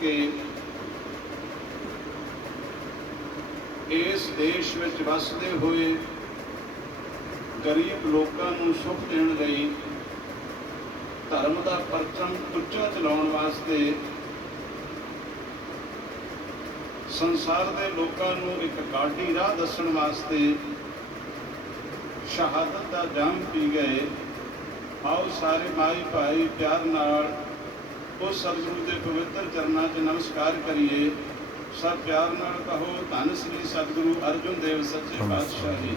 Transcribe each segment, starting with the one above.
ਕੇ ਇਸ ਦੇਸ਼ ਵਿੱਚ ਵਸਦੇ ਹੋਏ ਗਰੀਬ ਲੋਕਾਂ ਨੂੰ ਸੁੱਖ ਦੇਣ ਲਈ ਧਰਮ ਦਾ ਪਰਚਮ ਉੱਚਾ ਚਲਾਉਣ ਵਾਸਤੇ ਸੰਸਾਰ ਦੇ ਲੋਕਾਂ ਨੂੰ ਇੱਕ ਗਾਢੀ ਰਾਹ ਦੱਸਣ ਵਾਸਤੇ ਸ਼ਹਾਦਤ ਦਾ ਜਾਮ ਪੀ ਗਏ। ਆਓ ਸਾਰੇ ਮਾਈ ਭਾਈ ਪਿਆਰ ਨਾਲ ਉਸ ਸਤਿਗੁਰੂ ਦੇ ਪਵਿੱਤਰ ਚਰਨਾਂ 'ਚ ਨਮਸਕਾਰ ਕਰੀਏ। ਸਭ ਪਿਆਰ ਨਾਲ ਕਹੋ ਧੰਨ ਸ੍ਰੀ ਸਤਿਗੁਰੂ ਅਰਜੁਨ ਦੇਵ ਸੱਚੇ ਪਾਤਸ਼ਾਹ ਜੀ।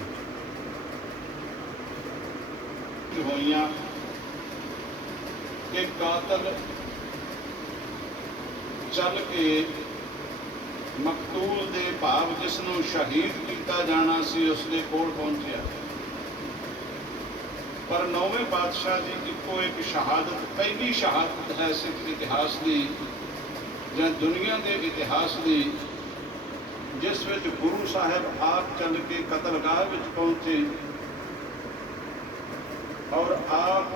ਹੋਈਆਂ ਕਿ ਕਾਤਲ ਚੱਲ ਕੇ ਮਕਤੂਲ ਦੇ ਭਾਵ ਜਿਸ ਨੂੰ ਸ਼ਹੀਦ ਕੀਤਾ ਜਾਣਾ ਸੀ ਉਸ ਦੇ ਕੋਲ ਪਹੁੰਚਿਆ। ਪਰ ਨੌਵੇਂ ਪਾਤਸ਼ਾਹ ਦੀ ਇੱਕੋ ਇੱਕ ਸ਼ਹਾਦਤ, ਪਹਿਲੀ ਸ਼ਹਾਦਤ ਹੈ ਸਿੱਖ ਇਤਿਹਾਸ ਦੀ ਜਾਂ ਦੁਨੀਆ ਦੇ ਇਤਿਹਾਸ ਦੀ, ਜਿਸ ਵਿੱਚ ਗੁਰੂ ਸਾਹਿਬ ਆਪ ਚੱਲ ਕੇ ਕਤਲਗਾਹ ਵਿੱਚ ਪਹੁੰਚੇ ਔਰ ਆਪ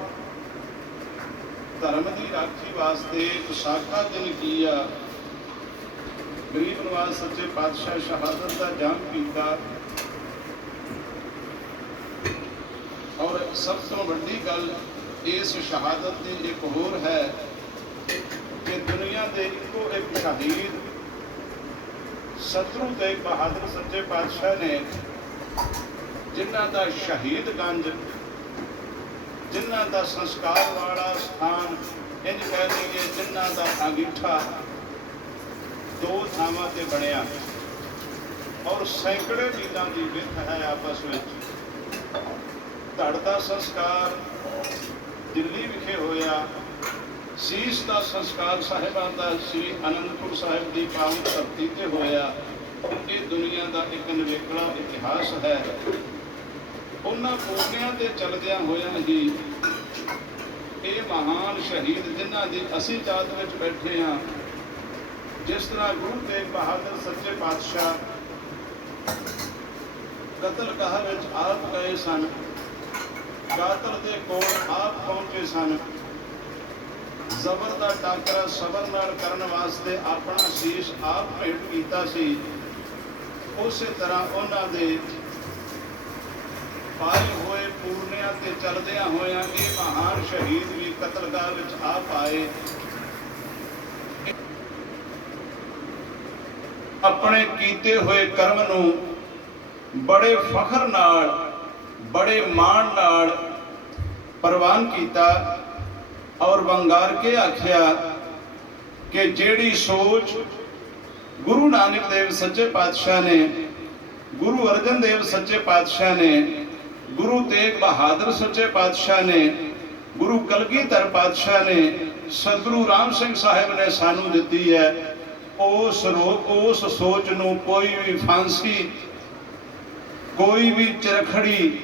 ਧਰਮ ਦੀ ਰਾਖੀ ਵਾਸਤੇ ਵਿਸਾਖਾ ਦਿਨ ਕੀਆ। ਗਰੀਬ ਨਵਾਜ਼ ਸੱਚੇ ਪਾਤਸ਼ਾਹ ਸ਼ਹਾਦਤ ਦਾ ਜਾਮ ਕੀਤਾ ਔਰ ਸਭ ਤੋਂ ਵੱਡੀ ਗੱਲ ਇਸ ਸ਼ਹਾਦਤ ਦੀ ਇੱਕ ਹੋਰ ਹੈ ਕਿ ਦੁਨੀਆ ਦੇ ਇੱਕੋ ਇੱਕ ਸ਼ਹੀਦ ਸਤਿਗੁਰੂ ਤੇਗ ਬਹਾਦਰ ਸੱਚੇ ਪਾਤਸ਼ਾਹ ਨੇ ਜਿਨ੍ਹਾਂ ਦਾ ਸ਼ਹੀਦ ਗੰਜ ਜਿਨ੍ਹਾਂ ਦਾ ਸੰਸਕਾਰ ਵਾਲਾ ਸਥਾਨ ਇੰਜ ਕਹਿ ਲਈਏ ਜਿਨ੍ਹਾਂ ਦਾ ਅੰਗੀਠਾ ਦੋ ਥਾਵਾਂ ਤੇ ਬਣਿਆ। ਔਰ ਸੈਂਕੜੇ ਮੀਲਾਂ ਦੀ ਵਿੱਥ ਹੈ ਆਪਸ ਵਿੱਚ। ਧੜ ਦਾ ਸੰਸਕਾਰ ਦਿੱਲੀ ਵਿਖੇ ਹੋਇਆ। ਸੀਸ ਦਾ ਸੰਸਕਾਰ ਸਾਹਿਬਾਂ ਦਾ ਸ੍ਰੀ ਅਨੰਦਪੁਰ ਸਾਹਿਬ ਦੀ ਪਾਵਨ ਧਰਤੀ ਤੇ ਹੋਇਆ। ਇਹ ਦੁਨੀਆ ਦਾ ਇੱਕ ਨਿਵੇਕਲਾ ਇਤਿਹਾਸ ਹੈ। ਉਹਨਾਂ ਪੂਰਨਿਆਂ ਤੇ ਚੱਲਦਿਆਂ ਹੋਇਆਂ ਹੀ ਇਹ ਮਹਾਨ ਸ਼ਹੀਦ ਜਿਨ੍ਹਾਂ ਦੀ ਅਸੀਂ ਜਾਤ ਵਿੱਚ ਬੈਠੇ ਹਾਂ, ਜਿਸ ਤਰ੍ਹਾਂ ਗੁਰੂ ਤੇਗ ਬਹਾਦਰ ਸੱਚੇ ਪਾਤਸ਼ਾਹ ਕਤਲ ਕਤਲਗਾਹ ਵਿੱਚ ਆਪ ਗਏ ਸਨ। ਕਾਤਲ ਦੇ ਕੋਲ ਆਪ ਪਹੁੰਚੇ ਸਨ। ਜ਼ਬਰ ਦਾ ਟਾਕਰਾ ਸਬਰ ਨਾਲ ਕਰਨ ਵਾਸਤੇ ਆਪਣਾ ਸੀਸ ਆਪ ਭੇਟ ਕੀਤਾ ਸੀ। ਉਸੇ ਤਰ੍ਹਾਂ ਉਹਨਾਂ ਦੇ ਪਾਏ ਹੋਏ ਪੂਰਨਿਆਂ ਤੇ ਚੱਲਦਿਆਂ ਹੋਇਆਂ ਇਹ ਮਹਾਨ ਸ਼ਹੀਦ ਵੀ ਕਤਲਗਾਹ ਵਿੱਚ ਆਪ ਆਏ। ਆਪਣੇ ਕੀਤੇ ਹੋਏ ਕਰਮ ਨੂੰ ਬੜੇ ਫਖਰ ਨਾਲ ਬੜੇ ਮਾਣ ਨਾਲ ਪ੍ਰਵਾਨ ਕੀਤਾ ਔਰ ਵੰਗਾਰ ਕੇ ਆਖਿਆ ਕਿ ਜਿਹੜੀ ਸੋਚ ਗੁਰੂ ਨਾਨਕ ਦੇਵ ਸੱਚੇ ਪਾਤਸ਼ਾਹ ਨੇ, ਗੁਰੂ ਅਰਜਨ ਦੇਵ ਸੱਚੇ ਪਾਤਸ਼ਾਹ ਨੇ, ਗੁਰੂ ਤੇਗ ਬਹਾਦਰ ਸੱਚੇ ਪਾਤਸ਼ਾਹ ਨੇ, ਗੁਰੂ ਕਲਗੀਧਰ ਪਾਤਸ਼ਾਹ ਨੇ, ਸਤਿਗੁਰੂ ਰਾਮ ਸਿੰਘ ਸਾਹਿਬ ਨੇ ਸਾਨੂੰ ਦਿੱਤੀ ਹੈ, ਉਸ ਰੋ, ਉਸ ਸੋਚ ਨੂੰ ਕੋਈ ਵੀ ਫਾਂਸੀ, ਕੋਈ ਵੀ ਚਰਖੜੀ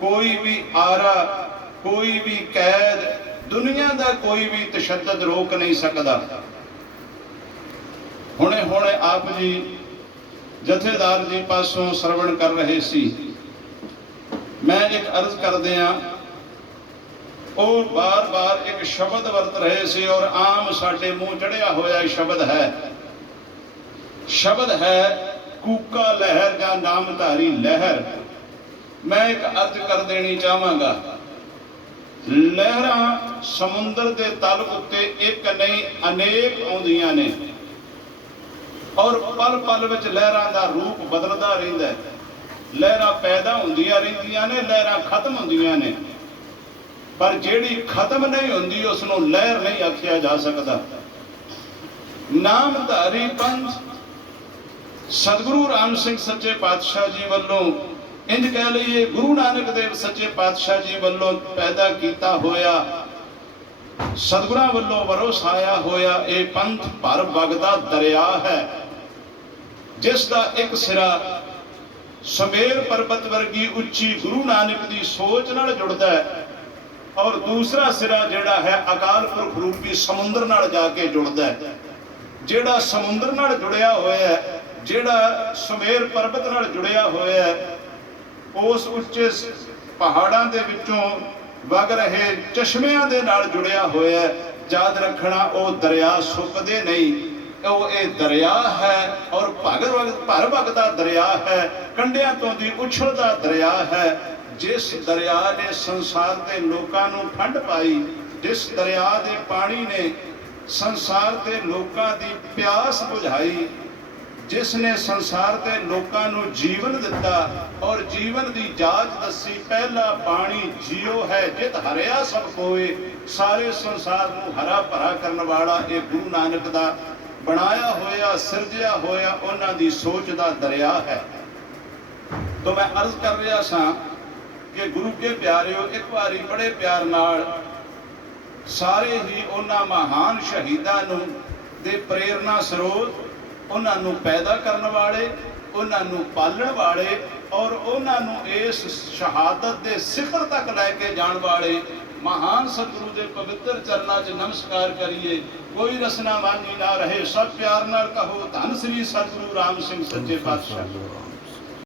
ਕੋਈ ਵੀ ਆਰਾ, ਕੋਈ ਵੀ ਕੈਦ, ਦੁਨੀਆ ਦਾ ਕੋਈ ਵੀ ਤਸ਼ੱਦਦ ਰੋਕ ਨਹੀਂ ਸਕਦਾ। ਹੁਣੇ ਹੁਣੇ ਆਪ ਜੀ ਜਥੇਦਾਰ ਜੀ ਪਾਸੋਂ ਸਰਵਣ ਕਰ ਰਹੇ ਸੀ। ਮੈਂ ਇੱਕ ਅਰਜ਼ ਕਰਦੇ ਆ ਉਹ ਬਾਰ-ਬਾਰ ਇੱਕ ਸ਼ਬਦ ਵਰਤ ਰਹੇ ਸੀ ਔਰ ਆਮ ਸਾਡੇ ਮੂੰਹ ਚੜਿਆ ਹੋਇਆ ਸ਼ਬਦ ਹੈ। ਸ਼ਬਦ ਹੈ ਕੂਕਾ ਲਹਿਰ ਜਾਂ ਨਾਮਧਾਰੀ ਲਹਿਰ। ਮੈਂ ਇੱਕ ਅਰਜ਼ ਕਰ ਦੇਣੀ ਚਾਹਾਂਗਾ। ਲਹਿਰਾਂ ਸਮੁੰਦਰ ਦੇ ਤਲ ਉੱਤੇ ਇੱਕ ਨਹੀਂ, ਅਨੇਕ ਆਉਂਦੀਆਂ ਨੇ। ਔਰ ਪਲ ਪਲ ਵਿੱਚ ਲਹਿਰਾਂ ਦਾ ਰੂਪ ਬਦਲਦਾ ਰਹਿੰਦਾ ਹੈ। ਲਹਿਰਾਂ ਪੈਦਾ ਹੁੰਦੀਆਂ ਰਹਿੰਦੀਆਂ ਨੇ, ਲਹਿਰਾਂ ਖਤਮ ਹੁੰਦੀਆਂ ਨੇ। ਪਰ ਜਿਹੜੀ ਖਤਮ ਨਹੀਂ ਹੁੰਦੀ ਉਸ ਨੂੰ ਲਹਿਰ ਨਹੀਂ ਆਖਿਆ ਜਾ ਸਕਦਾ। ਨਾਮਧਾਰੀ ਪੰਥ ਸਤਿਗੁਰੂ ਰਾਮ ਸਿੰਘ ਸੱਚੇ ਪਾਤਸ਼ਾਹ ਜੀ ਵੱਲੋਂ ਇੰਜ ਕਹਿ ਲਈਏ, ਗੁਰੂ ਨਾਨਕ ਦੇਵ ਸੱਚੇ ਪਾਤਸ਼ਾਹ ਜੀ ਵੱਲੋਂ ਪੈਦਾ ਕੀਤਾ ਹੋਇਆ, ਸਤਿਗੁਰਾਂ ਵੱਲੋਂ ਵਰੋਸਾਇਆ ਹੋਇਆ ਇਹ ਪੰਥ ਭਰ ਵਗਦਾ ਦਰਿਆ ਹੈ, ਜਿਸ ਦਾ ਇੱਕ ਸਿਰਾ ਸਮੇਰ ਪਰਬਤ ਵਰਗੀ ਉੱਚੀ ਗੁਰੂ ਨਾਨਕ ਦੀ ਸੋਚ ਨਾਲ ਜੁੜਦਾ ਹੈ ਔਰ ਦੂਸਰਾ ਸਿਰਾ ਜਿਹੜਾ ਹੈ ਅਕਾਲ ਪੁਰਖ ਰੂਪੀ ਸਮੁੰਦਰ ਨਾਲ ਜਾ ਕੇ ਜੁੜਦਾ ਹੈ, ਜਿਹੜਾ ਸਮੁੰਦਰ ਨਾਲ ਜੁੜਿਆ ਹੋਇਆ ਹੈ, ਜਿਹੜਾ ਸਮੇਰ ਪਰਬਤ ਨਾਲ ਜੁੜਿਆ ਹੋਇਆ ਹੈ ਉਸ ਉੱਚੇ ਪਹਾੜਾਂ ਦੇ ਵਿੱਚੋਂ ਵਗ ਰਹੇ ਚਸ਼ਮਿਆਂ ਦੇ ਨਾਲ ਜੁੜਿਆ ਹੋਇਆ ਹੈ। ਯਾਦ ਰੱਖਣਾ, ਉਹ ਦਰਿਆ ਸੁੱਕਦੇ ਨਹੀਂ। ਉਹ ਇਹ ਦਰਿਆ ਹੈ ਔਰ ਭਗਤ ਭਰ ਭਗਤਾ ਦਰਿਆ ਹੈ। ਕੰਡਿਆਂ ਤੋਂ ਦੀ ਉਛਲਦਾ ਦਰਿਆ ਹੈ। ਜਿਸ ਦਰਿਆ ਨੇ ਸੰਸਾਰ ਦੇ ਲੋਕਾਂ ਨੂੰ ਠੰਡ ਪਾਈ, ਜਿਸ ਦਰਿਆ ਦੇ ਪਾਣੀ ਨੇ ਸੰਸਾਰ ਦੇ ਲੋਕਾਂ ਦੀ ਪਿਆਸ ਬੁਝਾਈ ਜਿਸ ਨੇ ਸੰਸਾਰ ਦੇ ਲੋਕਾਂ ਨੂੰ ਜੀਵਨ ਦਿੱਤਾ ਔਰ ਜੀਵਨ ਦੀ ਜਾਚ ਦੱਸੀ, ਪਹਿਲਾ ਬਾਣੀ ਜੀਉ ਹੈ, ਜਿਤ ਹਰਿਆ ਸਭ ਕੋਏ। ਸਾਰੇ ਸੰਸਾਰ ਨੂੰ ਹਰਾ ਭਰਾ ਕਰਨ ਵਾਲਾ ਇਹ ਗੁਰੂ ਨਾਨਕ ਦਾ ਬਣਾਇਆ ਹੋਇਆ, ਸਿਰਜਿਆ ਹੋਇਆ ਉਹਨਾਂ ਦੀ ਸੋਚ ਦਾ ਦਰਿਆ ਹੈ। ਤੋਂ ਮੈਂ ਅਰਜ਼ ਕਰ ਰਿਹਾ ਸਾਂ ਕਿ ਗੁਰੂ ਕੇ ਪਿਆਰਿਓ, ਇੱਕ ਵਾਰੀ ਬੜੇ ਪਿਆਰ ਨਾਲ ਸਾਰੇ ਹੀ ਉਹਨਾਂ ਮਹਾਨ ਸ਼ਹੀਦਾਂ ਨੂੰ ਦੇ ਪ੍ਰੇਰਣਾ ਸਰੋਤ ਉਹਨਾਂ ਨੂੰ ਪੈਦਾ ਕਰਨ ਵਾਲੇ, ਉਹਨਾਂ ਨੂੰ ਪਾਲਣ ਵਾਲੇ ਔਰ ਉਹਨਾਂ ਨੂੰ ਇਸ ਸ਼ਹਾਦਤ ਦੇ ਸਿਖਰ ਤੱਕ ਲੈ ਕੇ ਜਾਣ ਵਾਲੇ ਮਹਾਨ ਸਤਿਗੁਰੂ ਦੇ ਪਵਿੱਤਰ ਚਰਨਾਂ 'ਚ ਨਮਸਕਾਰ ਕਰੀਏ। ਕੋਈ ਰਸਨਾ ਮਾਨੀ ਨਾ ਰਹੇ, ਸਭ ਪਿਆਰ ਨਾਲ ਕਹੋ, ਧੰਨ ਸ੍ਰੀ ਸਤਿਗੁਰੂ ਰਾਮ ਸਿੰਘ ਸੱਚੇ ਪਾਤਸ਼ਾਹ।